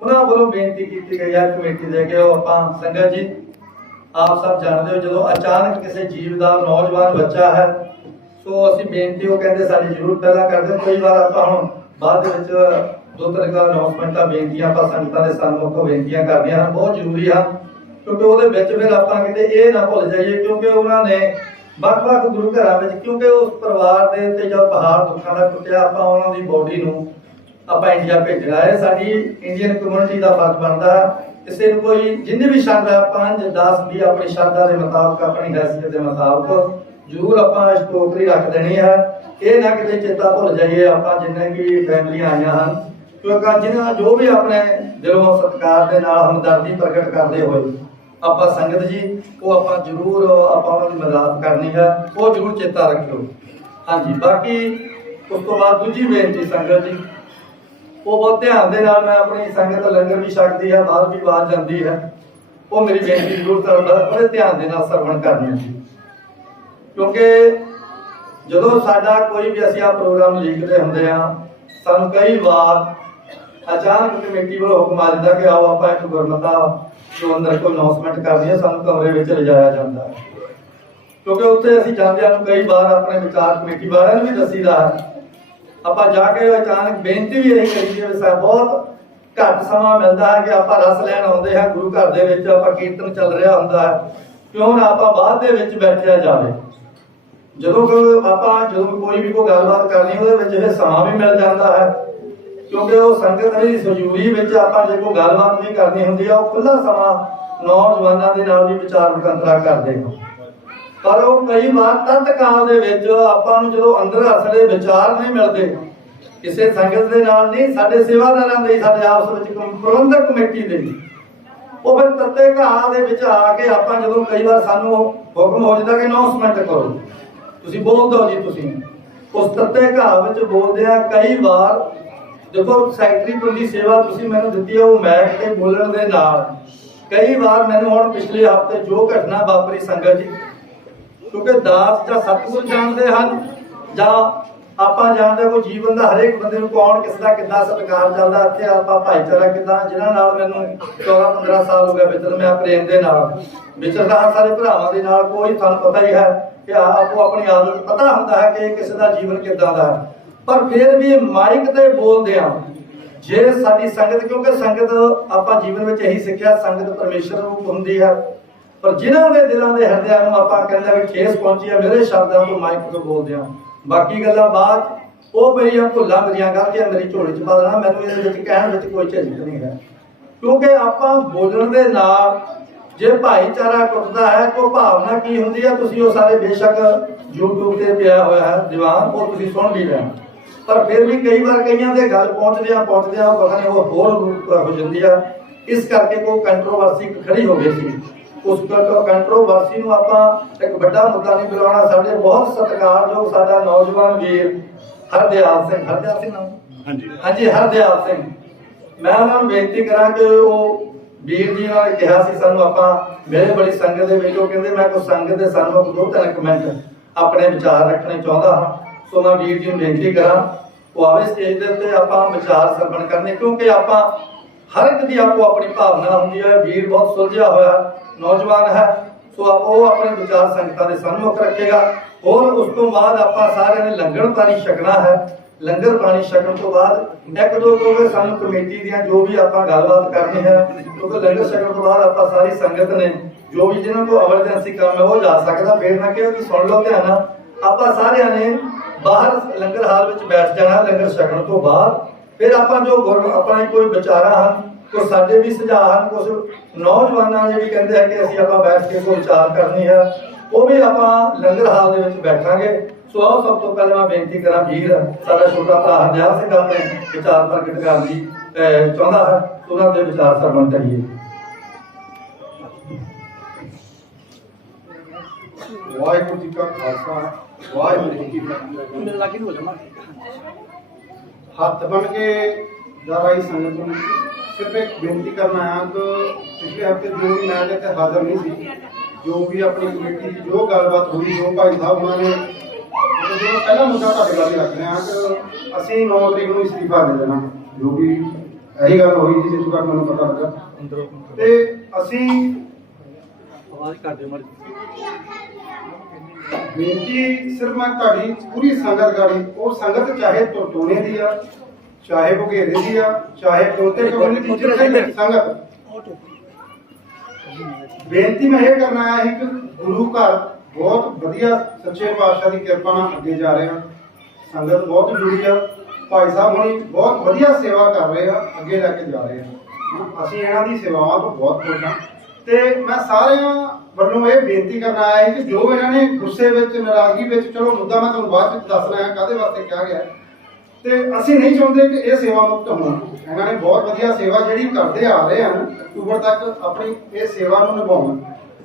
ਉਹਨਾਂ ਵੱਲੋਂ ਬੇਨਤੀ ਕੀਤੀ ਗਈ ਹੈ, ਕਮੇਟੀ ਦੇ ਕਿ ਉਹ ਆਪਾਂ ਸੰਗਤ ਜੀ, ਆਪ ਸਭ ਜਾਣਦੇ ਹੋ, ਜਦੋਂ ਅਚਾਨਕ ਕਿਸੇ ਜੀਵ ਦਾ ਨੌਜਵਾਨ ਬੱਚਾ ਹੈ, ਸੋ ਅਸੀਂ ਬੇਨਤੀ ਉਹ ਕਹਿੰਦੇ ਸਾਡੀ ਜ਼ਰੂਰ ਪਹਿਲਾਂ ਕਰਦੇ ਕਈ ਵਾਰ ਆਪਾਂ ਹੁਣ ਬਾਅਦ ਵਿੱਚ ਦੋ ਤਰ੍ਹਾਂ ਦਾ ਅਨਾਉਂਸਮੈਂਟਾਂ ਬੇਨਤੀਆਂ, ਆਪਾਂ ਸੰਗਤਾਂ ਦੇ ਸਾਹਮਣੇ ਬੇਨਤੀਆਂ ਕਰਦੀਆਂ ਹਨ, ਬਹੁਤ ਜ਼ਰੂਰੀ ਹਨ, ਕਿਉਂਕਿ ਉਹਦੇ ਵਿੱਚ ਫਿਰ ਆਪਾਂ ਕਿਤੇ ਇਹ ਨਾ ਭੁੱਲ ਜਾਈਏ, ਕਿਉਂਕਿ ਉਹਨਾਂ ਨੇ ਵੱਖ-ਵੱਖ ਗੁਰੂ ਘਰਾਂ ਵਿੱਚ, ਕਿਉਂਕਿ ਉਸ ਪਰਿਵਾਰ ਦੇ ਉੱਤੇ ਜਦ ਪਹਾੜ ਦੁੱਖਾਂ ਦਾ ਟੁੱਟਿਆ ਆਪਾਂ ਉਹਨਾਂ ਦੀ ਬੋਡੀ ਨੂੰ ਆਪਾਂ ਇੰਡੀਆ ਭੇਜਣਾ ਹੈ। ਸਾਡੀ ਇੰਡੀਅਨ ਕਮਿਊਨਿਟੀ ਦਾ ਫਰਜ਼ ਬਣਦਾ ਕਿਸੇ ਨੂੰ ਕੋਈ ਜਿੰਨੇ ਵੀ ਸ਼ਰਧਾ 5 10 ਵੀ ਆਪਣੀ ਸ਼ਰਧਾ ਦੇ ਮੁਤਾਬਕ, ਆਪਣੀ ਹੈਸੀਅਤ ਦੇ ਮੁਤਾਬਕ ਜ਼ਰੂਰ ਆਪਾਂ ਇਸ ਟੋਕਰੀ ਰੱਖ ਦੇਣੀ ਹੈ। ਇਹ ਨਾ ਕਿਤੇ ਚੇਤਾ ਭੁੱਲ ਜਾਈਏ, ਆਪਾਂ ਜਿੰਨੇ ਵੀ ਫੈਮਲੀਆਂ ਆਈਆਂ ਹਨ, ਕਿਉਂਕਿ ਜਿਹਨਾਂ ਜੋ ਵੀ ਆਪਣੇ ਦਿਲੋਂ ਸਤਿਕਾਰ ਦੇ ਨਾਲ ਹਮਦਰਦੀ ਪ੍ਰਗਟ ਕਰਦੇ ਹੋਏ ਆਪਾਂ ਸੰਗਤ ਜੀ, ਉਹ ਆਪਾਂ ਜ਼ਰੂਰ ਆਪਾਂ ਉਹਨਾਂ ਦੀ ਮਦਦ ਕਰਨੀ ਹੈ। ਉਹ ਜ਼ਰੂਰ ਚੇਤਾ ਰੱਖਿਓ। ਹਾਂਜੀ, ਬਾਕੀ ਉਸ ਤੋਂ ਬਾਅਦ ਦੂਜੀ ਬੇਨਤੀ ਸੰਗਤ ਜੀ। ਉਹ ਬਹੁਤ ਧਿਆਨ ਦੇ ਨਾਲ ਮੈਂ ਆਪਣੀ ਸੰਗਤ ਲੰਗਰ ਵੀ ਛਕਦੀ ਹੈ ਬਾਹਰ ਵੀ ਆਵਾਜ਼ ਜਾਂਦੀ ਹੈ। ਉਹ ਮੇਰੀ ਬੇਨਤੀ ਜ਼ਰੂਰ ਕਰਦਾ ਬੜੇ ਧਿਆਨ ਦੇ ਨਾਲ ਸਰਵਣ ਕਰਨੀ ਹੈ ਕਿਉਂਕਿ ਜਦੋਂ ਸਾਡਾ ਕੋਈ ਵੀ ਅਸੀਂ ਆ ਪ੍ਰੋਗਰਾਮ ਲਿਖਦੇ ਹੁੰਦੇ ਆ ਸਾਨੂੰ ਕਈ ਵਾਰ ਅਚਾਨਕ ਕਮੇਟੀ ਵੱਲੋਂ ਹੁਕਮ ਆ ਜਾਂਦਾ ਕਿ ਆਓ ਆਪਾਂ ਇੱਕ ਗੁਰਮਤਾ ਜੋ ਅੰਦਰ ਕੋਈ ਅਨਾਉਂਸਮੈਂਟ ਕਰਨੀ ਹੈ, ਸਾਨੂੰ ਕਮਰੇ ਵਿੱਚ ਲਿਜਾਇਆ ਜਾਂਦਾ ਹੈ। ਕਿਉਂਕਿ ਉੱਥੇ ਅਸੀਂ ਜਾਂਦਿਆਂ ਨੂੰ ਕਈ ਵਾਰ ਆਪਣੇ ਵਿਚਾਰ ਕਮੇਟੀ ਵਾਲਿਆਂ ਨੂੰ ਵੀ ਦੱਸੀਦਾ ਹੈ ਆਪਾਂ ਜਾ ਕੇ ਅਚਾਨਕ ਬੇਨਤੀ ਵੀ ਇਹ ਕਰੀਏ ਵੀ ਸਾਹਿਬ ਬਹੁਤ ਘੱਟ ਸਮਾਂ ਮਿਲਦਾ ਹੈ ਕਿ ਆਪਾਂ ਰਸ ਲੈਣ ਆਉਂਦੇ ਹਾਂ, ਗੁਰੂ ਘਰ ਦੇ ਵਿੱਚ ਆਪਾਂ ਕੀਰਤਨ ਚੱਲ ਰਿਹਾ ਹੁੰਦਾ ਹੈ। ਕਿਉਂ ਨਾ ਆਪਾਂ ਬਾਅਦ ਦੇ ਵਿੱਚ ਬੈਠਿਆ ਜਾਵੇ। ਜਦੋਂ ਕੋਈ ਆਪਾਂ, ਜਦੋਂ ਕੋਈ ਵੀ ਕੋਈ ਗੱਲਬਾਤ ਕਰਨੀ ਉਹਦੇ ਵਿੱਚ ਇਹ ਸਮਾਂ ਵੀ ਮਿਲ ਜਾਂਦਾ ਹੈ। ਕਿਉਂਕਿ ਉਹ ਸੰਗਤ ਦੀ ਸਜੂਰੀ ਵਿੱਚ ਆਪਾਂ ਜੇ ਕੋਈ ਗੱਲਬਾਤ ਵੀ ਕਰਨੀ ਹੁੰਦੀ ਆ ਉਹ ਖੁੱਲਾ ਸਮਾਂ ਨੌਜਵਾਨਾਂ ਦੇ ਨਾਲ ਵੀ ਵਿਚਾਰ ਵਟਾਂਦਰਾ ਕਰਦੇ ਹਾਂ। ਪਰ ਉਹ ਕਈ ਵਾਰ ਤਤ ਦੇ ਵਿੱਚ ਆਪਾਂ ਨੂੰ ਜਦੋਂ ਅੰਦਰ ਅਸਲੇ ਵਿਚਾਰ ਨਹੀਂ ਮਿਲਦੇ, ਕਿਸੇ ਸੰਗਤ ਦੇ ਨਾਲ ਨਹੀਂ, ਸਾਡੇ ਸੇਵਾਦਾਰਾਂ ਦੇ, ਸਾਡੇ ਆਪਸ ਵਿੱਚ ਪ੍ਰਬੰਧਕ ਕਮੇਟੀ ਦੇ ਉਹ ਫਿਰ ਤੱਤੇ ਘਾਹ ਦੇ ਵਿੱਚ ਆ ਕੇ ਆਪਾਂ ਜਦੋਂ ਕਈ ਵਾਰ ਸਾਨੂੰ ਹੁਕਮ ਹੋ ਜਾਂਦਾ ਕਿ ਅਨਾਉਂਸਮੈਂਟ ਕਰੋ। ਤੁਸੀਂ ਬੋਲ ਦਿਓ ਜੀ ਤੁਸੀਂ। ਉਸ ਤੱਤੇ ਘਾਹ ਵਿੱਚ ਬੋਲਦੇ ਆ, ਕਈ ਵਾਰ ਦੇਖੋ ਸੈਕਟਰੀ ਪੁੰਦੀ ਸੇਵਾ ਤੁਸੀਂ ਮੈਨੂੰ ਦਿੱਤੀ ਹੈ ਉਹ ਮੈਂ ਕਿਤੇ ਬੋਲਣ ਦੇ ਨਾਲ। ਕਈ ਵਾਰ ਮੈਨੂੰ ਹੁਣ ਪਿਛਲੇ ਹਫ਼ਤੇ ਜੋ ਘਟਨਾ ਵਾਪਰੀ ਸੰਗਤ ਜੀ ਕਿਉਂਕਿ ਦਾਸ ਜਾਂ ਸਤਿਗੁਰ ਜਾਣਦੇ ਹਨ, ਜਾਂ ਆਪਾਂ ਜਾਣਦੇ ਹਾਂ ਜੀਵਨ ਦਾ ਹਰੇਕ ਬੰਦੇ ਨੂੰ ਕੌਣ ਕਿਸ ਦਾ ਕਿੱਦਾਂ ਸਤਿਕਾਰ ਚੱਲਦਾ ਇੱਥੇ ਆਪਾਂ ਭਾਈਚਾਰਾ ਕਿੱਦਾਂ, ਜਿਨ੍ਹਾਂ ਨਾਲ ਮੈਨੂੰ 14 15 ਸਾਲ ਹੋ ਗਏ ਵਿਚਰ ਮੈਂ ਪ੍ਰੇਮ ਦੇ ਨਾਲ। ਵਿਚਰਦਾ ਹਾਂ ਸਾਰੇ ਭਰਾਵਾਂ ਦੇ ਨਾਲ, ਕੋਈ ਤੁਹਾਨੂੰ ਪਤਾ ਹੀ ਹੈ ਕਿ ਆਪੋ ਆਪਣੀ ਆਦਤ, ਪਤਾ ਹੁੰਦਾ ਹੈ ਕਿ ਕਿਸੇ ਦਾ ਜੀਵਨ ਕਿੱਦਾਂ ਦਾ ਹੈ। ਪਰ ਫਿਰ ਵੀ ਮਾਈਕ ਤੇ ਬੋਲਦੇ ਆ ਜੇ ਸਾਡੀ ਸੰਗਤ, ਕਿਉਂਕਿ ਸੰਗਤ ਆਪਾਂ ਜੀਵਨ ਵਿੱਚ ਇਹੀ ਸਿੱਖਿਆ, ਸੰਗਤ ਪਰਮੇਸ਼ਰ ਰੂਪ ਹੁੰਦੀ ਹੈ। ਪਰ ਜਿਨ੍ਹਾਂ ਦੇ ਦਿਲਾਂ ਦੇ ਹਿਰਦਿਆਂ ਨੂੰ ਆਪਾਂ ਕਹਿੰਦੇ ਵੀ ਠੇਸ ਪਹੁੰਚੀ ਹੈ ਮੇਰੇ ਸ਼ਬਦਾਂ ਤੋਂ ਮਾਈਕ ਤੋਂ ਬੋਲਦੇ ਆ। ਬਾਕੀ ਗੱਲਾਂ ਬਾਅਦ, ਉਹ ਮੇਰੀਆਂ ਭੁੱਲਾਂ ਮੇਰੀਆਂ ਗਲਤੀਆਂ ਮੇਰੀ ਝੋਲੀ ਚ ਪਾ ਦੇਣਾ, ਮੈਨੂੰ ਇਹਦੇ ਵਿੱਚ ਕਹਿਣ ਵਿੱਚ ਕੋਈ ਝਿਜਕ ਨਹੀਂ ਹੈ। ਕਿਉਂਕਿ ਆਪਾਂ ਬੋਲਣ ਦੇ ਨਾਲ ਜੇ ਭਾਈਚਾਰਾ ਟੁੱਟਦਾ ਹੈ, ਕੋਈ ਭਾਵਨਾ ਕੀ ਹੁੰਦੀ ਹੈ ਤੁਸੀਂ ਉਹ ਸਾਰੇ ਬੇਸ਼ੱਕ YouTube ਤੇ ਪਿਆ ਹੋਇਆ ਹੈ, ਦੀਵਾਨ, ਉਹ ਤੁਸੀਂ ਸੁਣ ਵੀ ਲੈਣਾ ਪਰ ਫਿਰ ਵੀ ਕਈ ਵਾਰ ਕਈਆਂ ਦੇ ਗੱਲ ਪਹੁੰਚਦੇ ਆ ਪਹੁੰਚਦੇ ਆ, ਉਹ ਪਤਾ ਨਹੀਂ, ਉਹ ਹੋਰ ਹੋ ਜਾਂਦੀ ਆ। ਇਸ ਕਰਕੇ ਕੋਈ ਕੰਟਰੋਵਰਸੀ ਖੜੀ ਹੋ ਗਈ ਸੀ। ਉਸ ਕੰਟਰੋਵਰਸੀ ਨੂੰ ਆਪਾਂ ਇੱਕ ਵੱਡਾ ਮੁੱਦਾ ਨਹੀਂ ਬਣਾਉਣਾ ਸਾਡੇ ਬਹੁਤ ਸਤਿਕਾਰਯੋਗ ਸਾਡਾ ਨੌਜਵਾਨ ਵੀਰ ਹਰਦਿਆਲ ਸਿੰਘ ਹਰਦਿਆਲ ਸਿੰਘ ਨਾਮ? ਹਾਂਜੀ। ਹਾਂਜੀ ਹਰਦਿਆਲ ਸਿੰਘ। ਮੈਂ ਉਹਨਾਂ ਨੂੰ ਬੇਨਤੀ ਕਰਾਂ ਕਿ ਉਹ ਵੀਰ ਜੀ ਨਾਲ ਕਿਹਾ ਸੀ ਸਾਨੂੰ ਆਪਾਂ ਮੇਰੇ ਬੜੀ ਸੰਗਤ ਦੇ ਵਿੱਚ। ਉਹ ਕਹਿੰਦੇ ਮੈਂ ਕੋਈ ਸੰਗਤ ਦੇ ਸਾਨੂੰ ਦੋ ਤਿੰਨ ਕਮੈਂਟ ਆਪਣੇ ਵਿਚਾਰ ਰੱਖਣੇ ਚਾਹੁੰਦਾ ਹਾਂ। ਸੋ ਮੈਂ ਵੀਰ ਜੀ ਨੂੰ ਬੇਨਤੀ ਕਰਾਂ ਉਹ ਆਵੇ ਸਟੇਜ ਦੇ ਉੱਤੇ ਆਪਾਂ ਵਿਚਾਰ ਸਰਵਣ ਕਰਨੇ। ਕਿਉਂਕਿ ਆਪਾਂ ਹਰ ਇੱਕ ਦੀ ਆਪੋ ਆਪਣੀ ਭਾਵਨਾ ਹੁੰਦੀ ਹੈ। ਵੀਰ ਬਹੁਤ ਸੁਲਝਿਆ ਹੋਇਆ। ਨੌਜਵਾਨ ਹੈ, ਸੋ ਉਹ ਆਪਣੇ ਵਿਚਾਰ ਸੰਗਤਾਂ ਦੇ ਸਨਮੁਖ ਰੱਖੇਗਾ। ਹੋਰ ਉਸ ਤੋਂ ਬਾਅਦ ਆਪਾਂ ਸਾਰਿਆਂ ਨੇ ਲੰਗਰ ਪਾਣੀ ਛਕਣਾ ਹੈ। ਲੰਗਰ ਪਾਣੀ ਛਕਣ ਤੋਂ ਬਾਅਦ ਇੱਕ ਦੋ ਦੋ ਸਾਨੂੰ ਕਮੇਟੀ ਦੀਆਂ ਜੋ ਵੀ ਆਪਾਂ ਗੱਲਬਾਤ ਕਰਨੀ ਹੈ, ਕਿਉਂਕਿ ਲੰਗਰ ਛਕਣ ਤੋਂ ਬਾਅਦ ਆਪਾਂ ਸਾਰੀ ਸੰਗਤ ਨੇ ਜੋ ਵੀ ਜਿਹਨਾਂ ਕੋਲ ਐਮਰਜੈਂਸੀ ਕੰਮ ਹੈ ਉਹ ਜਾ ਸਕਦਾ। ਫੇਰ ਨਾ ਕਿ ਸੁਣ ਲਓ ਧਿਆਨ ਨਾਲ, ਆਪਾਂ ਸਾਰਿਆਂ ਨੇ ਬਾਹਰ ਲੰਗਰ ਹਾਲ ਵਿੱਚ ਬੈਠ ਜਾਣਾ ਲੰਗਰ ਛਕਣ ਤੋਂ ਬਾਅਦ। ਫਿਰ ਆਪਾਂ ਜੋ ਗੁਰ ਆਪਣਾ ਕੋਈ ਵਿਚਾਰਾ ਹਨ ਕੋ ਸਾਡੇ ਵੀ ਸੁਝਾਅ ਹਨ ਕੁਝ ਨੌਜਵਾਨਾਂ ਦੇ ਵੀ ਕਹਿੰਦੇ ਆ ਕਿ ਅਸੀਂ ਆਪਾਂ ਬੈਠ ਕੇ ਕੋਈ ਵਿਚਾਰ ਕਰਨੀ ਹੈ ਉਹ ਵੀ ਆਪਾਂ ਲੰਗਰ ਹਾਲ ਦੇ ਵਿੱਚ ਬੈਠਾਂਗੇ। ਸੋ ਆਓ ਸਭ ਤੋਂ ਪਹਿਲਾਂ ਮੈਂ ਬੇਨਤੀ ਕਰਾਂ ਵੀਰ ਸਾਡਾ ਛੋਟਾ ਭਰਾ ਹਰਦਿਆਲ ਸਿੰਘ ਆਪਣੇ ਵਿਚਾਰ ਪ੍ਰਗਟ ਕਰਨ ਦੀ ਅਹ, ਚਾਹੁੰਦਾ ਹੈ ਉਹਨਾਂ ਦੇ ਵਿਚਾਰ ਸਰਵਣ ਕਰੀਏ। ਵਾਹਿਗੁਰੂ ਜੀ ਕਾ ਖਾਲਸਾ ਵਾਹਿਗੁਰੂ ਜੀ ਕੀ ਫਤਿਹ। ਮੇਰੇ ਲਾਗੇ ਹੋ ਜਾਵਾਂ ਹੱਥ ਬਣ ਕੇ ਜਰਾਈ ਸੰਗਤ ਨੂੰ। ਸਿਰਫ ਇੱਕ ਬੇਨਤੀ ਕਰਨ ਆਇਆ ਕਿ ਪਿਛਲੇ ਹਫ਼ਤੇ ਜੋ ਵੀ ਮੈਂ ਇੱਥੇ ਹਾਜ਼ਰ ਨਹੀਂ ਸੀ ਜੋ ਵੀ ਆਪਣੀ ਕਮੇਟੀ ਦੀ ਜੋ ਗੱਲਬਾਤ ਹੋਈ ਜੋ ਭਾਈ ਸਾਹਿਬ ਉਹਨਾਂ ਨੇ ਜੋ ਪਹਿਲਾ ਮੁੱਦਾ ਤੁਹਾਡੇ ਨਾਲ ਹੀ ਰੱਖ ਰਿਹਾ ਕਿ ਅਸੀਂ 9 ਤਰੀਕ ਨੂੰ ਇਸਤੀਫਾ ਦੇ ਦੇਣਾ ਜੋ ਵੀ ਇਹੀ ਗੱਲ ਹੋਈ ਜਿਸ ਵਾਰ ਮੈਨੂੰ ਪਤਾ ਲੱਗਾ। ਤੇ ਅਸੀਂ ਆਵਾਜ਼ ਕਰ ਦਿਓ ਮਰ ਬੇਨਤੀ ਸਿਰਫ ਮੈਂ ਤੁਹਾਡੀ ਪੂਰੀ ਸੰਗਤ ਗਾੜੀ ਉਹ ਸੰਗਤ ਚਾਹੇ ਟੋਟੋਨੇ ਦੀ ਆ ਚਾਹੇ ਬੁਗੇਰੇ ਦੀ ਆ ਚਾਹੇ ਤੋਤੇ ਕਮਿਊਨਿਟੀ ਚ ਸੰਗਤ। ਬੇਨਤੀ ਮੈਂ ਇਹ ਕਰਨਾ ਸੀ ਕਿ ਗੁਰੂ ਘਰ ਬਹੁਤ ਵਧੀਆ ਸੱਚੇ ਪਾਤਸ਼ਾਹ ਦੀ ਕਿਰਪਾ ਨਾਲ ਅੱਗੇ ਜਾ ਰਹੇ ਹਾਂ। ਸੰਗਤ ਬਹੁਤ ਜੁੜੀ ਆ। ਭਾਈ ਸਾਹਿਬ ਹੁਣੀ ਬਹੁਤ ਵਧੀਆ ਸੇਵਾ ਕਰ ਰਹੇ ਆ ਅੱਗੇ ਲੈ ਕੇ ਜਾ ਰਹੇ ਆ। ਅਸੀਂ ਇਹਨਾਂ ਦੀ ਸੇਵਾਵਾਂ ਤੋਂ ਬਹੁਤ ਖੁਸ਼ ਹਾਂ। ਤੇ ਮੈਂ ਸਾਰਿਆਂ ਵੱਲੋਂ ਇਹ ਬੇਨਤੀ ਕਰਨ ਆਇਆ ਸੀ ਕਿ ਜੋ ਇਹਨਾਂ ਨੇ ਗੁੱਸੇ ਵਿੱਚ ਨਾਰਾਜ਼ਗੀ ਵਿੱਚ ਚਲੋ ਮੁੱਦਾ ਮੈਂ ਤੁਹਾਨੂੰ ਬਾਅਦ ਵਿੱਚ ਦੱਸਣਾ ਹੈ ਕਾਦੇ ਵਾਸਤੇ ਕਿਹਾ ਗਿਆ ਹੈ। ਤੇ ਅਸੀਂ ਨਹੀਂ ਚਾਹੁੰਦੇ ਕਿ ਇਹ ਸੇਵਾ ਮੁਕਤ ਹੋਣ। ਇਹਨਾਂ ਨੇ ਬਹੁਤ ਵਧੀਆ ਸੇਵਾ ਜਿਹੜੀ ਕਰਦੇ ਆ ਰਹੇ ਹਨ ਅਕਤੂਬਰ ਤੱਕ ਆਪਣੀ ਇਹ ਸੇਵਾ ਨੂੰ ਨਿਭਾਉਣ।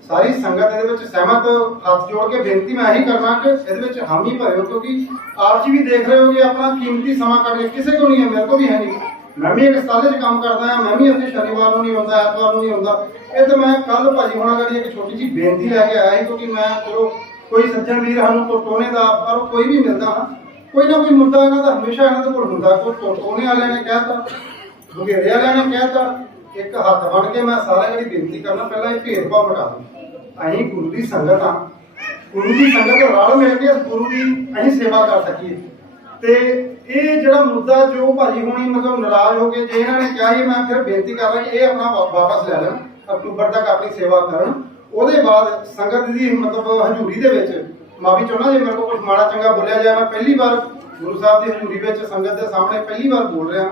ਸਾਰੀ ਸੰਗਤ ਇਹਦੇ ਵਿੱਚ ਸਹਿਮਤ, ਹੱਥ ਜੋੜ ਕੇ ਬੇਨਤੀ ਮੈਂ ਇਹੀ ਕਰਨਾ ਕਿ ਇਹਦੇ ਵਿੱਚ ਹਾਮੀ ਭਰਿਓ, ਕਿਉਂਕਿ ਆਪ ਜੀ ਵੀ ਦੇਖ ਰਹੇ ਹੋ ਆਪਣਾ ਕੀਮਤੀ ਸਮਾਂ ਕੱਢ ਕੇ ਕਿਸੇ ਕੋਲ ਨਹੀਂ ਹੈ, ਮੇਰੇ ਕੋਲ ਵੀ ਹੈ ਨਹੀਂ। ਮੈਂ ਵੀ ਇੱਕ ਸਟਾਲੇ 'ਚ ਕੰਮ ਕਰਦਾ ਹਾਂ, ਮੈਂ ਵੀ ਇੱਥੇ ਸ਼ਨੀਵਾਰ ਨੂੰ ਨਹੀਂ ਹੁੰਦਾ ਐਤਵਾਰ ਨੂੰ ਨਹੀਂ ਹੁੰਦਾ ਇਹ ਤਾਂ ਮੈਂ ਕੱਲ ਭਾਜੀ ਹੋਣਾ ਗੜੀ ਇੱਕ ਛੋਟੀ ਜਿਹੀ ਬੇਨਤੀ ਲੈ ਕੇ ਆਇਆ ਸੀ, ਕਿਉਂਕਿ ਮੈਂ ਚਲੋ ਕੋਈ ਸੱਜਣ ਵੀਰ ਸਾਨੂੰ ਕੋਈ ਦਾ, ਪਰ ਕੋਈ ਵੀ ਮਿਲਦਾ ਹਾਂ ਕੋਈ ਨਾ ਕੋਈ ਮੁੱਦਾ ਇਹਨਾਂ ਦਾ ਹਮੇਸ਼ਾ ਇਹਨਾਂ ਦੇ ਕੋਲ ਹੁੰਦਾ, ਕੋਈ ਟੋ- ਵਾਲਿਆਂ ਨੇ ਕਹਿਤਾ ਬੁਗੇਰੇ ਵਾਲਿਆਂ ਨੇ ਕਹਿਤਾ ਇੱਕ ਹੱਥ ਫੜ ਕੇ ਮੈਂ ਸਾਰਿਆਂ ਨੂੰ ਬੇਨਤੀ ਕਰਨਾ, ਪਹਿਲਾਂ ਇਹ ਭੇਦਭਾਵ ਮਿਟਾ ਦਿਓ। ਅਸੀਂ ਗੁਰੂ ਦੀ ਸੰਗਤ ਆ ਗੁਰੂ ਦੀ ਸੰਗਤ ਰਲ ਮਿਲ ਕੇ ਗੁਰੂ ਦੀ ਅਸੀਂ ਸੇਵਾ ਕਰ ਸਕੀਏ। ਤੇ ਇਹ ਜਿਹੜਾ ਮੁੱਦਾ ਜੋ ਭਾਜੀ ਹੋਣੀ ਮਤਲਬ ਨਾਰਾਜ਼ ਹੋ ਕੇ ਜੇ ਇਹਨਾਂ ਨੇ ਕਿਹਾ ਸੀ, ਮੈਂ ਫਿਰ ਬੇਨਤੀ ਕਰ ਰਿਹਾ ਇਹ ਆਪਣਾ ਵਾਪਸ ਲੈ ਲੈਣ, ਅਕਤੂਬਰ ਤੱਕ ਆਪਣੀ ਸੇਵਾ ਕਰਨ। ਉਹਦੇ ਬਾਅਦ ਸੰਗਤ ਦੀ ਮਤਲਬ ਹਜ਼ੂਰੀ ਦੇ ਵਿੱਚ ਮਾਫੀ ਚਾਹੁੰਦਾ ਜੇ ਮੇਰੇ ਕੋਲ ਕੁਝ ਮਾੜਾ ਚੰਗਾ ਬੋਲਿਆ ਜਾਏ ਮੈਂ ਪਹਿਲੀ ਵਾਰ ਗੁਰੂ ਸਾਹਿਬ ਦੀ ਹਜ਼ੂਰੀ ਵਿੱਚ ਸੰਗਤ ਦੇ ਸਾਹਮਣੇ ਪਹਿਲੀ ਵਾਰ ਬੋਲ ਰਿਹਾ।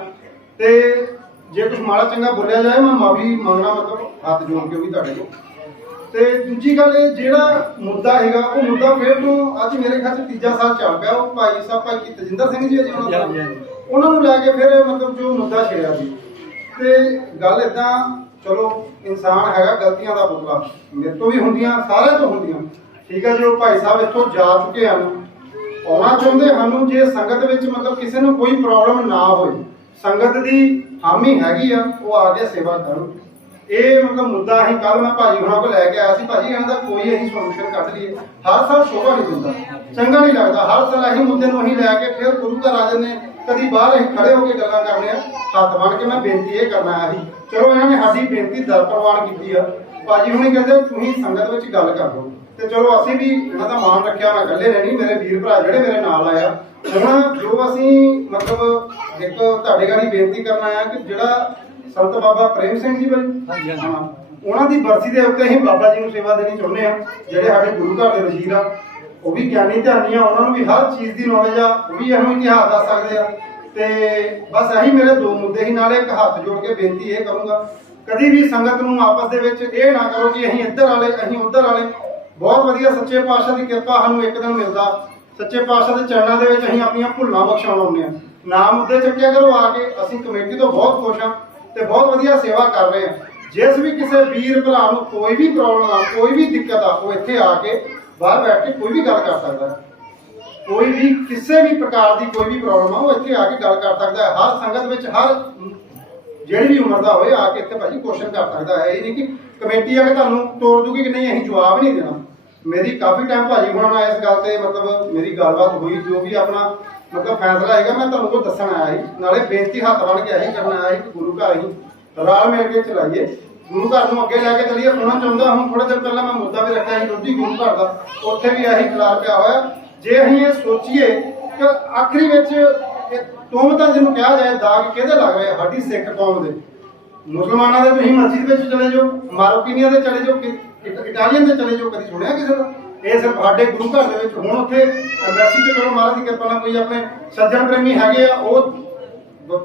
ਤੇ ਜੇ ਕੁਝ ਮਾੜਾ ਚੰਗਾ ਬੋਲਿਆ ਜਾਏ ਮੈਂ ਮਾਫੀ ਮੰਗਣਾ ਮਤਲਬ ਹੱਥ ਜੋੜ ਕੇ ਵੀ ਤੁਹਾਡੇ ਕੋਲ। ਤੇ ਦੂਜੀ ਗੱਲ ਇਹ ਜਿਹੜਾ ਮੁੱਦਾ ਹੈਗਾ ਉਹ ਮੁੱਦਾ ਫਿਰ ਤੋਂ ਅੱਜ ਮੇਰੇ ਖਿਆਲ ਚ ਤੀਜਾ ਸਾਲ ਚੱਲ ਪਿਆ। ਉਹ ਭਾਈ ਸਾਹਿਬ ਭਾਈ ਕੀ ਤਜਿੰਦਰ ਸਿੰਘ ਜੀ ਜੀ ਉਹਨਾਂ ਦਾ। ਉਹਨਾਂ ਨੂੰ ਲੈ ਕੇ ਫਿਰ ਮਤਲਬ ਜੋ ਮੁੱਦਾ ਛਿੜਿਆ ਸੀ ਤੇ ਗੱਲ ਇਦਾਂ ਚਲੋ ਇਨਸਾਨ ਹੈਗਾ ਗਲਤੀਆਂ ਦਾ ਪੁਤਲਾ ਮੇਰੇ ਤੋਂ ਵੀ ਹੁੰਦੀਆਂ ਸਾਰਿਆਂ ਤੋਂ ਹੁੰਦੀਆਂ। ਠੀਕ ਹੈ ਜੋ ਭਾਈ ਸਾਹਿਬ ਇੱਥੋਂ ਜਾ ਚੁੱਕੇ ਹਨ। ਆਉਣਾ ਚਾਹੁੰਦੇ ਹਨ ਜੇ ਸੰਗਤ ਵਿੱਚ ਮਤਲਬ ਕਿਸੇ ਨੂੰ ਕੋਈ ਪ੍ਰੋਬਲਮ ਨਾ ਹੋਏ, ਸੰਗਤ ਦੀ ਹਾਮੀ ਹੈਗੀ ਆ, ਉਹ ਆ ਕੇ ਸੇਵਾ ਕਰਨ। ਇਹ ਮਤਲਬ ਮੁੱਦਾ ਅਸੀਂ ਕੱਲ ਮੈਂ ਭਾਜੀ ਹੁਣਾਂ ਕੋਲ ਲੈ ਕੇ ਆਇਆ ਸੀ, ਭਾਜੀ ਇਹਨਾਂ ਦਾ ਕੋਈ ਅਸੀਂ ਸੋਲੂਸ਼ਨ ਕੱਢ ਲਈਏ। ਹਰ ਸਾਲ ਸ਼ੋਭਾ ਨਹੀਂ ਦਿੰਦਾ, ਚੰਗਾ ਨਹੀਂ ਲੱਗਦਾ। ਹਰ ਸਾਲ ਅਸੀਂ ਮੁੱਦੇ ਨੂੰ ਅਸੀਂ ਲੈ ਕੇ ਫਿਰ ਗੁਰੂ ਘਰ ਆ ਜਾਂਦੇ ਹਾਂ। ਕਦੀ ਬਾਹਰ ਅਸੀਂ ਖੜੇ ਹੋ ਕੇ ਗੱਲਾਂ ਕਰਨੇ ਆ। ਹੱਥ ਬਣ ਕੇ ਮੈਂ ਬੇਨਤੀ ਇਹ ਕਰਨਾ ਆਇਆ ਸੀ ਚਲੋ ਇਹਨਾਂ ਨੇ ਸਾਡੀ ਬੇਨਤੀ ਦਰ ਪ੍ਰਵਾਨ ਕੀਤੀ ਆ। ਭਾਜੀ ਹੁਣੀ ਕਹਿੰਦੇ ਤੁਸੀਂ ਸੰਗਤ ਵਿੱਚ ਗੱਲ ਕਰ ਲਓ। ਤੇ ਚਲੋ ਅਸੀਂ ਵੀ ਇਹਨਾਂ ਦਾ ਮਾਣ ਰੱਖਿਆ ਮੈਂ ਇਕੱਲੇ ਨਹੀਂ ਮੇਰੇ ਵੀਰ ਭਰਾ ਜਿਹੜੇ ਮੇਰੇ ਨਾਲ ਆਇਆ ਹੁਣ ਜੋ ਅਸੀਂ ਮਤਲਬ ਇੱਕ ਤੁਹਾਡੇ ਗਾੜੀ ਬੇਨਤੀ ਕਰਨ ਆਇਆ ਕਿ ਜਿਹੜਾ ਸੰਤ ਬਾਬਾ ਪ੍ਰੇਮ ਸਿੰਘ ਜੀ ਬਾਈ। ਹਾਂ ਉਹਨਾਂ ਦੀ ਬਰਸੀ ਦੇ ਉੱਤੇ ਅਸੀਂ ਬਾਬਾ ਜੀ ਨੂੰ ਸੇਵਾ ਦੇਣੀ ਚਾਹੁੰਦੇ ਆ ਜਿਹੜੇ ਸਾਡੇ ਗੁਰੂ ਘਰ ਦੇ ਵਜ਼ੀਰ ਆ ਉਹ ਵੀ ਗਿਆਨੀ ਧਿਆਨੀ ਆ ਉਹਨਾਂ ਨੂੰ ਵੀ ਹਰ ਚੀਜ਼ ਦੀ ਨੌਲੇਜ ਆ ਉਹ ਵੀ ਇਹਨੂੰ ਇਤਿਹਾਸ ਦੱਸ ਸਕਦੇ ਆ ਤੇ ਬਸ ਇਹੀ ਮੇਰੇ ਦੋ ਮੁੱਦੇ ਸੀ ਨਾਲੇ ਇੱਕ ਹੱਥ ਜੋੜ ਕੇ ਬੇਨਤੀ ਇਹ ਕਰੂੰਗਾ ਕਦੀ ਵੀ ਸੰਗਤ ਨੂੰ ਆਪਸ ਦੇ ਵਿੱਚ ਇਹ ਨਾ ਕਰੋ ਕਿ ਅਸੀਂ ਇੱਧਰ ਵਾਲੇ ਅਸੀਂ ਉੱਧਰ ਵਾਲੇ ਬਹੁਤ ਵਧੀਆ ਸੱਚੇ ਪਾਤਸ਼ਾਹ ਦੀ ਕਿਰਪਾ ਸਾਨੂੰ ਇੱਕ ਦਿਨ ਮਿਲਦਾ। ਸੱਚੇ ਪਾਤਸ਼ਾਹ ਦੇ ਚਰਨਾਂ ਦੇ ਵਿੱਚ ਅਸੀਂ ਆਪਣੀਆਂ ਭੁੱਲਾਂ ਬਖਸ਼ਾਉਣ ਆਉਂਦੇ ਆ ਨਾ ਮੁੱਦੇ ਚੱਕਿਆ ਕਰੋ ਆ ਕੇ, ਅਸੀਂ ਕਮੇਟੀ ਤੋਂ ਬਹੁਤ ਖੁਸ਼ ਹਾਂ ਤੇ ਬਹੁਤ ਵਧੀਆ ਸੇਵਾ ਕਰ ਰਹੇ ਹਾਂ। ਜਿਸ ਵੀ ਕਿਸੇ ਵੀਰ ਭਰਾ ਨੂੰ ਕੋਈ ਵੀ ਪ੍ਰੋਬਲਮ ਆ, ਕੋਈ ਵੀ ਦਿੱਕਤ ਆ, ਉਹ ਇੱਥੇ ਆ ਕੇ ਬਾਹਰ ਬੈਠ ਕੇ ਕੋਈ ਵੀ ਗੱਲ ਕਰ ਸਕਦਾ ਕੋਈ ਵੀ, ਕਿਸੇ ਵੀ ਪ੍ਰਕਾਰ ਦੀ ਕੋਈ ਵੀ ਪ੍ਰੋਬਲਮ ਆ, ਉਹ ਇੱਥੇ ਆ ਕੇ ਗੱਲ ਕਰ ਸਕਦਾ ਹੈ। ਹਰ ਸੰਗਤ ਵਿੱਚ ਹਰ ਜਿਹੜੀ ਵੀ ਉਮਰ ਦਾ ਹੋਏ, ਆ ਕੇ ਇੱਥੇ ਭਾਜੀ ਕੁਐਸਚਨ ਕਰ ਸਕਦਾ ਹੈ। ਇਹ ਨਹੀਂ ਕਿ ਕਮੇਟੀ ਆ ਕੇ ਤੁਹਾਨੂੰ ਤੋੜ ਦੂਗੀ ਕਿ ਨਹੀਂ, ਅਸੀਂ ਜਵਾਬ ਨਹੀਂ ਦੇਣਾ। ਮੇਰੀ ਕਾਫੀ ਟਾਈਮ ਭਾਜੀ ਹੁਣਾਂ ਇਸ ਗੱਲ ਤੇ, ਮਤਲਬ ਮੇਰੀ ਗੱਲਬਾਤ ਹੋਈ, ਜੋ ਵੀ ਆਪਣਾ ਮਤਲਬ ਫੈਸਲਾ ਹੈਗਾ, ਮੈਂ ਤੁਹਾਨੂੰ ਉਹ ਦੱਸਣ ਆਇਆ ਸੀ। ਨਾਲੇ ਬੇਨਤੀ ਹੱਥ ਬਣ ਕੇ ਇਹੀ ਕਰਨ ਆਇਆ ਸੀ ਗੁਰੂ ਘਰ ਅਸੀਂ ਰਲ ਮਿਲ ਕੇ ਚਲਾਈਏ। ਗੁਰੂ ਘਰ ਨੂੰ ਅੱਗੇ ਲੈ ਕੇ ਚੱਲੀਏ ਸੁਣਨਾ ਚਾਹੁੰਦਾ, ਹੁਣ ਥੋੜੇ ਦਿਨ ਪਹਿਲਾਂ ਮੈਂ ਮੁੱਦਾ ਵੀ ਰੱਖਿਆ ਸੀ ਰੋਟੀ ਗੁਰੂ ਘਰ ਦਾ। ਉੱਥੇ ਵੀ ਇਹੀ ਖਿਲਾਰ ਪਿਆ ਹੋਇਆ। ਜੇ ਅਸੀਂ ਇਹ ਸੋਚੀਏ ਕਿ ਆਖਰੀ ਵਿੱਚ ਇਹ ਤੋਮਤਾਂ ਜਿਹਨੂੰ ਕਿਹਾ ਜਾਏ, ਦਾਗ ਕਿਹਦੇ ਲੱਗ ਰਹੇ ਸਾਡੀ ਸਿੱਖ ਕੌਮ ਦੇ। ਮੁਸਲਮਾਨਾਂ ਦੇ ਤੁਸੀਂ ਮਸਜਿਦ ਵਿੱਚ ਚਲੇ ਜਾਓ ਮਾਰੋਕੀਨੀਆਂ ਦੇ ਚਲੇ ਜਾਓ ਕਿ ਇਟਾਲੀਅਨ ਦੇ ਚਲੇ ਜਾਓ, ਕਦੀ ਸੁਣਿਆ ਕਿਸੇ ਦਾ? ਇਹ ਸਿਰਫ ਸਾਡੇ ਗੁਰੂ ਘਰ ਦੇ ਵਿੱਚ ਹੁਣ ਉੱਥੇ ਐਮਬੈਸੀ ਤੇ ਚਲੋ ਮਹਾਰਾਜ ਦੀ ਕਿਰਪਾ ਨਾਲ ਕੋਈ ਆਪਣੇ ਸੱਜਣ ਪ੍ਰੇਮੀ ਹੈਗੇ ਆ, ਉਹ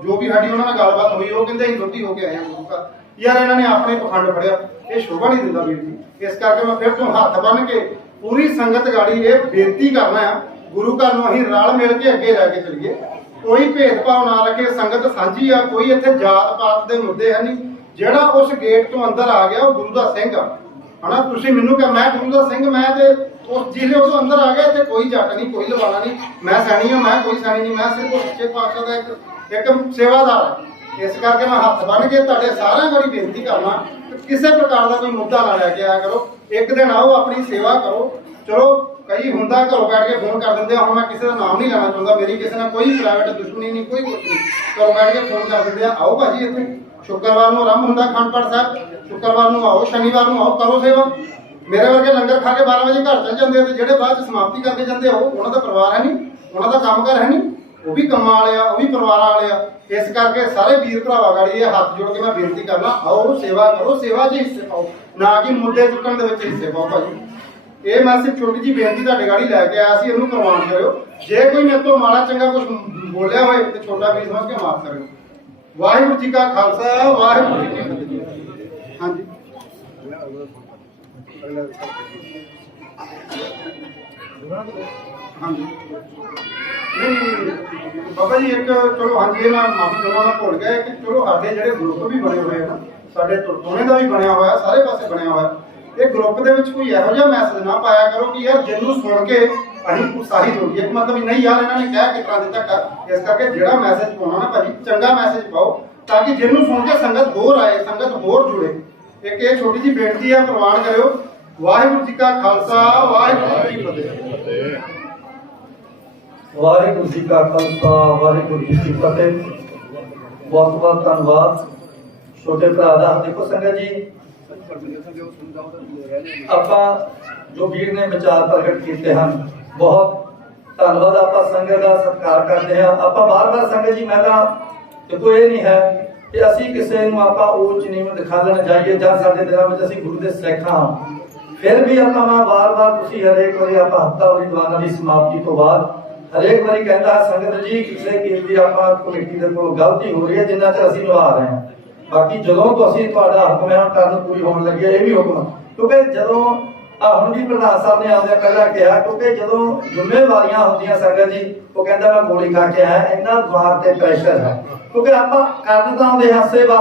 ਜੋ ਵੀ ਸਾਡੀ ਉਹਨਾਂ ਨਾਲ ਗੱਲਬਾਤ ਹੋਈ, ਉਹ ਕਹਿੰਦੇ ਅਸੀਂ ਰੋਟੀ ਹੋ ਕੇ ਆਏ ਹਾਂ ਗੁਰੂ ਘਰ। ਯਾਰ ਇਹਨਾਂ ਨੇ ਆਪਣੇ ਪਖੰਡ ਫੜਿਆ। ਇਹ ਸ਼ੋਭਾ ਨਹੀਂ ਦਿੰਦਾ ਵੀਰ ਜੀ। ਇਸ ਕਰਕੇ ਮੈਂ ਫਿਰ ਤੋਂ ਹੱਥ ਬੰਨ ਕੇ ਪੂਰੀ ਸੰਗਤ ਗਾੜੀ ਇਹ ਬੇਨਤੀ ਕਰਨਾ ਆ ਗੁਰੂ ਘਰ ਨੂੰ ਅਸੀਂ ਰਲ ਮਿਲ ਕੇ ਅੱਗੇ ਲੈ ਕੇ ਚੱਲੀਏ। ਕੋਈ ਭੇਦਭਾਵ ਨਾ ਰੱਖੇ, ਸੰਗਤ ਸਾਂਝੀ ਆ, ਕੋਈ ਇੱਥੇ ਜਾਤ ਪਾਤ ਦੇ ਮੁੱਦੇ ਹੈ ਨਹੀਂ। ਜਿਹੜਾ ਉਸ ਗੇਟ ਤੋਂ ਅੰਦਰ ਆ ਗਿਆ, ਉਹ ਗੁਰੂ ਦਾ ਸਿੰਘ ਆ। ਹਨਾ ਤੁਸੀਂ ਮੈਨੂੰ ਕਹ, ਮੈਂ ਗੁਰੂ ਦਾ ਸਿੰਘ, ਮੈਂ ਤੇ ਉਸ ਜਿਹੜੇ ਉਹ ਅੰਦਰ ਆ ਗਏ ਤੇ ਕੋਈ ਜੱਟ ਨਹੀਂ, ਕੋਈ ਲਵਾਣਾ ਨਹੀਂ, ਮੈਂ ਸੈਣੀ ਹਾਂ, ਮੈਂ ਕੋਈ ਸੈਣੀ ਨਹੀਂ, ਮੈਂ ਸਿਰਫ ਸੱਚੇ ਪਾਤਸ਼ਾਹ ਦਾ ਇੱਕ ਇੱਕ ਸੇਵਾਦਾਰ ਹਾਂ। ਇਸ ਕਰਕੇ ਮੈਂ ਹੱਥ ਬੰਨ ਕੇ ਤੁਹਾਡੇ ਸਾਰਿਆਂ ਕੋਲ ਬੇਨਤੀ ਕਰਨਾ ਕਿਸੇ ਪ੍ਰਕਾਰ ਦਾ ਕੋਈ ਮੁੱਦਾ ਨਾ ਲੈ ਕੇ ਆਇਆ ਕਰੋ। ਇੱਕ ਦਿਨ ਆਓ, ਆਪਣੀ ਸੇਵਾ ਕਰੋ। ਚਲੋ, ਕਈ ਹੁੰਦਾ, ਘਰੋਂ ਬੈਠ ਕੇ ਫੋਨ ਕਰ ਦਿੰਦੇ ਆ, ਹੁਣ ਮੈਂ ਕਿਸੇ ਦਾ ਨਾਮ ਨਹੀਂ ਲੈਣਾ ਚਾਹੁੰਦਾ। ਮੇਰੀ ਕਿਸੇ ਨਾਲ ਕੋਈ ਪ੍ਰਾਈਵੇਟ ਦੁਸ਼ਮਣੀ ਨਹੀਂ, ਕੋਈ ਕੁਝ ਨਹੀਂ। ਘਰੋਂ ਬੈਠ ਕੇ ਫੋਨ ਕਰ ਦਿੰਦੇ ਆ, ਆਓ ਭਾਜੀ ਇੱਥੇ। ਸ਼ੁੱਕਰਵਾਰ ਨੂੰ ਆਰੰਭ ਹੁੰਦਾ ਅਖੰਡ ਪਾਠ ਸਾਹਿਬ। ਸ਼ੁੱਕਰਵਾਰ ਨੂੰ ਆਓ, ਸ਼ਨੀਵਾਰ ਨੂੰ ਆਓ, ਕਰੋ ਸੇਵਾ। ਮੇਰੇ ਵਰਗੇ ਲੰਗਰ ਖਾ ਕੇ 12 ਵਜੇ ਘਰ ਚਲ ਜਾਂਦੇ ਤੇ ਜਿਹੜੇ ਬਾਅਦ ਚ ਸਮਾਪਤੀ ਕਰਕੇ ਜਾਂਦੇ ਉਹ ਉਹਨਾਂ ਦਾ ਪਰਿਵਾਰ ਹੈ ਨਹੀਂ, ਉਹਨਾਂ ਦਾ ਕੰਮਕਾਰ ਹੈ ਨਹੀਂ। ਉਹ ਵੀ ਕੰਮਾਂ ਵਾਲੇ ਆ, ਉਹ ਵੀ ਪਰਿਵਾਰਾਂ ਵਾਲੇ ਆ। ਇਸ ਕਰਕੇ ਸਾਰੇ ਵੀਰ ਭਰਾਵਾਂ ਗਾੜੀ ਇਹ ਹੱਥ ਜੋੜ ਕੇ ਮੈਂ ਬੇਨਤੀ ਕਰਨਾ, ਆਓ, ਸੇਵਾ ਕਰੋ, ਸੇਵਾ 'ਚ ਹਿੱਸੇ ਪਾਓ। ਨਾ ਕਿ ਮੁੱਦੇ ਚੁੱਕਣ ਦੇ ਵਿੱਚ ਹਿੱਸੇ ਪਾਓ ਭਾਜੀ। ਇਹ ਮੈਂ ਸਿਰਫ ਛੋਟੀ ਜੀ ਬੇਨਤੀ ਤੁਹਾਡੇ ਗਾੜੀ ਲੈ ਕੇ ਆਇਆ ਸੀ, ਇਹਨੂੰ ਪ੍ਰਵਾਨ ਕਰਿਓ ਜੇ ਕੋਈ ਮੇਰੇ ਤੋਂ ਮਾੜਾ ਚੰਗਾ ਕੁਝ ਬੋਲਿਆ ਹੋਏ ਤੇ ਛੋਟਾ ਵੀਰ ਸਮਝ ਕੇ ਮਾਫ ਕਰਿਓ। ਵਾਹਿਗੁਰੂ ਜੀ ਕਾ ਖਾਲਸਾ, ਵਾਹਿਗੁਰੂ ਜੀ ਕੀ ਫਤਿਹ। ਹਾਂਜੀ। ਹਾਂਜੀ। ਨਹੀਂ, ਬਾਬਾ ਜੀ, ਇੱਕ ਚਲੋ ਹਾਂਜੀ, ਇਹ ਮੈਂ ਮਾਫੀ ਚਾਹੁੰਦਾ ਭੁੱਲ ਗਿਆ ਕਿ ਚਲੋ ਸਾਡੇ ਜਿਹੜੇ ਗਰੁੱਪ ਵੀ ਬਣੇ ਹੋਏ ਆ ਨਾ ਸਾਡੇ ਤੁਰਤੋਨੇ ਦਾ ਵੀ ਬਣਿਆ ਹੋਇਆ, ਸਾਰੇ ਪਾਸੇ ਬਣਿਆ ਹੋਇਆ, ਇਹ ਗਰੁੱਪ ਦੇ ਵਿੱਚ ਕੋਈ ਇਹੋ ਜਿਹਾ ਮੈਸੇਜ ਨਾ ਪਾਇਆ ਕਰੋ ਕਿ ਯਾਰ ਜਿਹਨੂੰ ਸੁਣ ਕੇ ਅਸੀਂ ਉਤਸ਼ਾਹਿਤ ਹੋ। ਜਾਈਏ ਮਤਲਬ ਨਹੀਂ ਯਾਰ, ਇਹਨਾਂ ਨੇ ਕਹਿ ਕਿਸ ਦਿੱਤਾ ਕਰ। ਇਸ ਕਰਕੇ ਜਿਹੜਾ ਮੈਸੇਜ ਪਾਉਣਾ ਨਾ ਭਾਜੀ ਚੰਗਾ ਮੈਸੇਜ ਪਾਓ, ਤਾਂ ਕਿ ਜਿਹਨੂੰ ਸੁਣ ਕੇ ਸੰਗਤ ਹੋਰ ਆਏ, ਸੰਗਤ ਹੋਰ ਜੁੜੇ। ਇੱਕ ਇਹ ਛੋਟੀ ਜੀ ਬੇਨਤੀ ਹੈ ਪ੍ਰਵਾਨ ਕਰਿਓ। ਵਾਹਿਗੁਰੂ ਜੀ ਕਾ ਖਾਲਸਾ, ਵਾਹਿਗੁਰੂ ਜੀ ਕੀ ਫਤਿਹ। ਵਾਹਿਗੁਰੂ ਜੀ ਕਾ ਖਾਲਸਾ, ਵਾਹਿਗੁਰੂ ਜੀ ਕੀ ਫਤਿਹ। ਬਹੁਤ ਬਹੁਤ ਧੰਨਵਾਦ। ਛੋਟੇ ਭਰਾ ਦਾ ਦੇਖੋ ਸੰਗਤ ਜੀ। ਆਪਾਂ ਜੋ ਵੀਰ ਨੇ ਵਿਚਾਰ ਪ੍ਰਗਟ ਕੀਤੇ ਹਨ ਬਹੁਤ ਧੰਨਵਾਦ, ਆਪਾਂ ਸੰਗਤ ਦਾ ਸਤਿਕਾਰ ਕਰਦੇ ਹਾਂ। ਆਪਾਂ ਬਾਰ-ਬਾਰ ਸੰਗਤ ਜੀ, ਮੈਂ ਤਾਂ ਦੇਖੋ ਇਹ ਨਹੀਂ ਹੈ ਕਿ ਅਸੀਂ ਕਿਸੇ ਨੂੰ ਆਪਾਂ ਉੱਚ ਨੀਵੇਂ ਦਿਖਾਉਣ ਜਾਈਏ ਜਾਂ ਸਾਡੇ ਦਿਲਾਂ ਵਿੱਚ ਅਸੀਂ ਗੁਰੂ ਦੇ ਸਿੱਖ ਹਾਂ। ਫਿਰ ਵੀ ਆਪਾਂ ਮੈਂ ਬਾਰ-ਬਾਰ ਤੁਸੀਂ ਹਰੇਕ ਵਾਰੀ ਆਪਾਂ ਹਫਤਾ ਵਾਰੀ ਦੀਵਾਨਾਂ ਦੀ ਸਮਾਪਤੀ ਤੋਂ ਬਾਅਦ ਹਰੇਕ ਵਾਰੀ ਕਹਿੰਦਾ ਸੰਗਤ ਜੀ ਕਿਸੇ ਚੀਜ਼ ਦੀ ਆਪਾਂ ਕਮੇਟੀ ਦੇ ਕੋਲ ਗਲਤੀ ਹੋ ਰਹੀ ਹੈ, ਜਿੰਨਾ ਚਿਰ ਅਸੀਂ ਨਿਭਾ ਰਹੇ ਹਾਂ। ਬਾਕੀ ਜਦੋਂ ਤੋਂ ਤੁਹਾਡਾ ਹੁਕਮ ਹੈ ਕਰਨ ਪੂਰੀ ਹੋਣ ਲੱਗੀ ਇਹ ਵੀ ਹੁਕਮ। ਕਿਉਂਕਿ ਜਦੋਂ ਆ ਹੁਣ ਵੀ ਪ੍ਰਧਾਨ ਸਾਹਿਬ ਨੇ ਆਉਂਦੇ ਪਹਿਲਾਂ ਕਿਹਾ, ਕਿਉਂਕਿ ਜਦੋਂ ਜ਼ਿੰਮੇਵਾਰੀਆਂ ਹੁੰਦੀਆਂ ਸੰਗਤ ਜੀ, ਉਹ ਕਹਿੰਦਾ ਮੈਂ ਗੋਲੀ ਖਾ ਕੇ ਆਇਆ, ਇੰਨਾ ਦਿਮਾਗ ਤੇ ਪ੍ਰੈਸ਼ਰ ਹੈ। ਕਿਉਂਕਿ ਆਪਾਂ ਕਰਨ ਤਾਂ ਆਉਂਦੇ ਹਾਂ ਸੇਵਾ,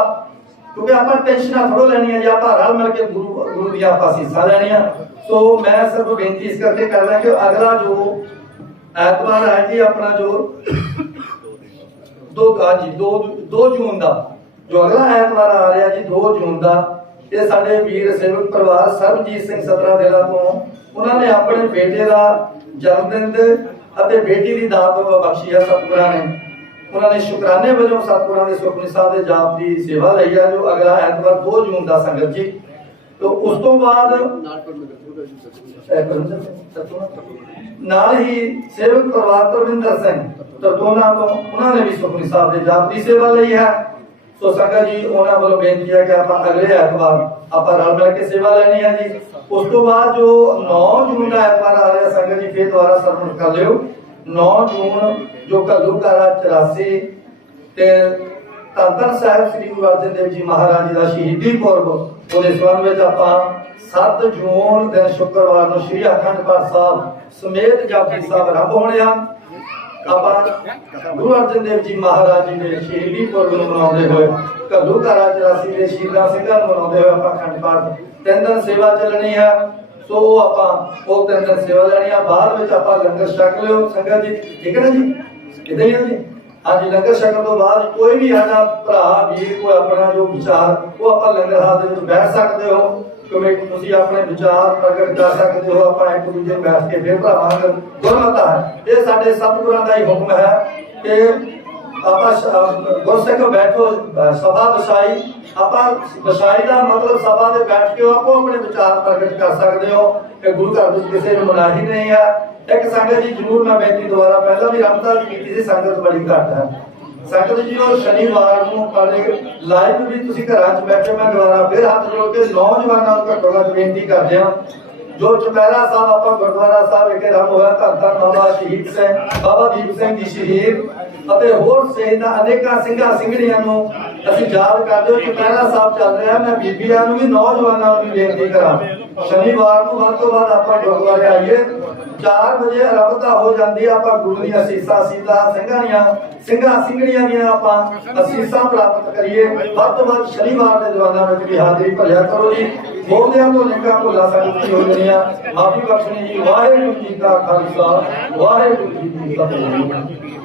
ਕਿਉਂਕਿ ਆਪਾਂ ਟੈਨਸ਼ਨਾਂ ਥੋੜੋ ਲੈਣੀਆਂ ਜੀ, ਆਪਾਂ ਰਲ ਮਿਲ ਕੇ ਗੁਰੂ ਗੁਰੂ ਦੀਆਂ ਆਪਾਂ ਸੀਸਾਂ ਲੈਣੀਆਂ। ਸੋ ਮੈਂ ਸਿਰਫ ਬੇਨਤੀ ਇਸ ਕਰਕੇ ਕਰਦਾ ਕਿ ਅਗਲਾ ਜੋ ਐਤਵਾਰ ਹੈ ਜੀ, ਆਪਣਾ ਜੋ ਦੋ, ਅੱਜ ਦੋ 2 ਜੂਨ ਦਾ, ਜੋ ਅਗਲਾ ਐਤਵਾਰ ਆ ਰਿਹਾ ਜੀ 2 ਜੂਨ ਦਾ ਇਹ ਸਾਡੇ ਵੀਰ ਸੇਵਕ ਪਰਿਵਾਰ ਸਰਬਜੀਤ ਸਿੰਘ ਸਤਰਾ ਦੇਲਾ ਤੋਂ, ਉਹਨਾਂ ਨੇ ਆਪਣੇ ਬੇਟੇ ਦਾ ਜਨਮ ਦਿਨ ਅਤੇ ਬੇਟੀ ਦੀ ਦਾਤ ਬਖਸ਼ੀ ਹੈ ਸਤਿਗੁਰਾਂ ਨੇ। ਉਹਨਾਂ ਨੇ ਸ਼ੁਕਰਾਨੇ ਵਜੋਂ ਸਤਿਗੁਰਾਂ ਦੇ ਸੁਖਮਨੀ ਸਾਹਿਬ ਦੇ ਜਾਪ ਦੀ ਸੇਵਾ ਲਈ ਹੈ ਜੋ ਅਗਲਾ ਐਤਵਾਰ 2 ਜੂਨ ਦਾ ਸੰਗਤ ਜੀ। ਤੋਂ ਉਸ ਤੋਂ ਬਾਅਦ ਨਾਲ ਹੀ ਸੇਵਕ ਪਰਿਵਾਰ ਪ੍ਰਵਿੰਦਰ ਸਿੰਘ ਤਤੋਨਾ ਤੋਂ, ਉਹਨਾਂ ਨੇ ਵੀ ਸੁਖਮਨੀ ਸਾਹਿਬ ਦੇ ਜਾਪ ਦੀ ਸੇਵਾ ਲਈ ਹੈ। ਸੋ ਸੰਗਤ ਜੀ, ਉਹਨਾਂ ਵੱਲੋਂ ਬੇਨਤੀ ਹੈ ਕਿ ਆਪਾਂ ਅਗਲੇ ਐਤਵਾਰ ਆਪਾਂ ਰਲ ਮਿਲ ਕੇ ਸੇਵਾ ਲੈਣੀ ਹੈ ਜੀ। ਉਸ ਤੋਂ ਬਾਅਦ ਜੋ 9 ਜੂਨ ਦਾ ਐਤਵਾਰ ਆ ਰਿਹਾ, ਸੰਗਤ ਜੀ, ਫੇਰ ਦੁਬਾਰਾ ਸਰਵਣ ਕਰ ਲਿਓ। 9 ਜੂਨ ਜੋ ਘੱਲੂਘਾਰਾ 84 ਤੇ ਧੰਨ ਸਾਹਿਬ ਸ੍ਰੀ ਗੁਰੂ ਅਰਜਨ ਦੇਵ ਜੀ ਮਹਾਰਾਜ ਜੀ ਦਾ ਸ਼ਹੀਦੀ ਪੁਰਬ, ਉਹਦੇ ਸੰਬੰਧ ਵਿੱਚ ਆਪਾਂ 7 ਜੂਨ ਦਿਨ ਸ਼ੁੱਕਰਵਾਰ ਨੂੰ ਸ੍ਰੀ ਅਖੰਡ ਪਾਠ ਸਾਹਿਬ ਸਮੇਤ ਜਪਜੀ ਸਾਹਿਬ ਆਰੰਭ ਹੋਣੇ ਹਨ ਆਪਾਂ ਗੁਰੂ ਅਰਜਨ ਦੇਵ ਜੀ ਮਹਾਰਾਜ ਜੀ ਦੇ ਸ਼ਹੀਦੀ ਪੁਰਬ ਨੂੰ ਮਨਾਉਂਦੇ ਹੋਏ ਘੱਲੂ ਘਰਾ 84 ਦੇ ਸ਼ਹੀਦਾਂ ਸਿੰਘਾਂ ਨੂੰ ਮਨਾਉਂਦੇ ਹੋਏ ਆਪਾਂ ਅਖੰਡ ਪਾਠ, ਤਿੰਨ ਦਿਨ ਸੇਵਾ ਚੱਲਣੀ ਹੈ, ਸੋ ਆਪਾਂ, ਉਹ ਤਿੰਨ ਦਿਨ ਸੇਵਾ ਲੈਣੀ ਆ, ਬਾਅਦ ਵਿੱਚ ਆਪਾਂ ਲੰਗਰ ਛਕ ਲਿਓ ਸੰਗਤ ਜੀ, ਠੀਕ ਹੈ ਨਾ ਜੀ? ਇਦਾਂ ਹੀ ਜੀ? ਅੱਜ ਲੰਗਰ ਛਕਣ ਤੋਂ ਬਾਅਦ ਕੋਈ ਵੀ ਸਾਡਾ ਭਰਾ, ਵੀਰ, ਕੋਈ ਆਪਣਾ ਜੋ ਵਿਚਾਰ, ਉਹ ਆਪਾਂ ਲੰਗਰ ਹਾਲ ਦੇ ਵਿੱਚ ਬੈਠ ਸਕਦੇ ਹੋ। ਕਮੇਟੀ ਤੁਸੀਂ ਆਪਣੇ ਵਿਚਾਰ ਪ੍ਰਗਟ ਕਰ ਸਕਦੇ ਹੋ, ਆਪਾਂ ਇੱਕ ਦੂਜੇ ਬੈਠ ਕੇ ਫਿਰ ਭਰਾਵਾਂ ਗੁਰਮਤਾ ਹੈ ਇਹ ਸਾਡੇ ਸਤਿਗੁਰਾਂ ਦਾ ਹੀ ਹੁਕਮ ਹੈ ਕਿ ਆਪਾਂ ਗੁਰਸਿੱਖ ਬੈਠੋ ਸਭਾ ਵਸਾਈ ਆਪਾਂ ਵਸਾਈ ਦਾ ਮਤਲਬ ਸਭਾ ਦੇ ਬੈਠ ਕੇ ਆਪੋ ਆਪਣੇ ਵਿਚਾਰ ਪ੍ਰਗਟ ਕਰ ਸਕਦੇ ਹੋ ਕਿ ਗੁਰੂ ਘਰ ਵਿੱਚ ਕਿਸੇ ਨੂੰ ਮਨਾਹੀ ਨਹੀਂ ਹੈ। ਇੱਕ ਸੰਗਤ ਜੀ ਜਰੂਰ ਮੈਂ ਬੇਨਤੀ ਦੁਆਰਾ ਪਹਿਲਾਂ ਵੀ ਰਮਤਾ ਕੀਤੀ ਸੀ, ਸੰਗਤ ਬੜੀ ਘੱਟ ਹੈ। ਸੰਗਤ ਜੀ ਉਹ ਸ਼ਨੀਵਾਰ ਨੂੰ ਕੱਲ੍ਹ ਲਾਈਵ ਵੀ ਤੁਸੀਂ ਘਰਾਂ 'ਚ ਬੈਠੇ ਮੈਂ ਦੁਆਰਾ ਫਿਰ ਹੱਥ ਜੋੜ ਕੇ ਨੌਜਵਾਨਾਂ ਨੂੰ ਘੱਟੋ ਘੱਟ ਬੇਨਤੀ ਕਰਦੇ ਹਾਂ। ਜੋ ਚੁਪਹਿਰਾ ਸਾਹਿਬ, ਆਪਾਂ ਗੁਰਦੁਆਰਾ ਸਾਹਿਬ ਵਿਖੇ ਰਮ ਹੋਇਆ ਧੰਨ ਧੰਨ ਬਾਬਾ ਸ਼ਹੀਦ ਸਿੰਘ, ਬਾਬਾ ਦੀਪ ਸਿੰਘ ਜੀ ਸ਼ਹੀਦ। ਅਤੇ ਹੋਰ ਸ਼ਹੀਦਾਂ ਅਨੇਕਾਂ ਸਿੰਘਾਂ ਸਿੰਘੜੀਆਂ ਨੂੰ ਅਸੀਂ ਯਾਦ ਕਰਦੇ ਹਾਂ ਚੁਪਹਿਰਾ ਸਾਹਿਬ ਚੱਲ ਰਿਹਾ, ਮੈਂ ਬੀਬੀਆਂ ਨੂੰ ਵੀ, ਨੌਜਵਾਨਾਂ ਨੂੰ ਵੀ ਬੇਨਤੀ ਕਰਾਂ। ਸ਼ਨੀਵਾਰ ਨੂੰ ਵੱਧ ਤੋਂ ਵੱਧ ਆਪਾਂ ਗੁਰਦੁਆਰੇ ਆਈਏ। 4 ਵਜੇ ਅਰਬਤਾ ਹੋ ਜਾਂਦੀ ਆ, ਆਪਾਂ ਗੁਰੂ ਦੀਆਂ ਅਸੀਸਾਂ ਸੀਤਾ ਸਿੰਘਾਂ ਦੀਆਂ, ਸਿੰਘਾਂ ਸਿੰਘੜੀਆਂ ਦੀਆਂ ਆਪਾਂ ਅਸੀਸਾਂ ਪ੍ਰਾਪਤ ਕਰੀਏ। ਵੱਧ ਤੋਂ ਵੱਧ ਸ਼ਨੀਵਾਰ ਦੇ ਜਵਾਨਾਂ ਵਿੱਚ ਵੀ ਹਾਜ਼ਰੀ ਭਰਿਆ ਕਰੋ ਜੀ। ਬੋਲਦਿਆਂ ਤੋਂ ਨਿਕਾ ਭੁੱਲਾ ਸਕਦੀ ਹੋ ਜਣੀਆਂ ਮਾਫੀ ਬਖਸ਼ਣੀ ਜੀ, ਵਾਹਿਗੁਰੂ ਜੀ ਕਾ ਖਾਲਸਾ, ਵਾਹਿਗੁਰੂ ਜੀ ਕੀ ਫਤਿਹ।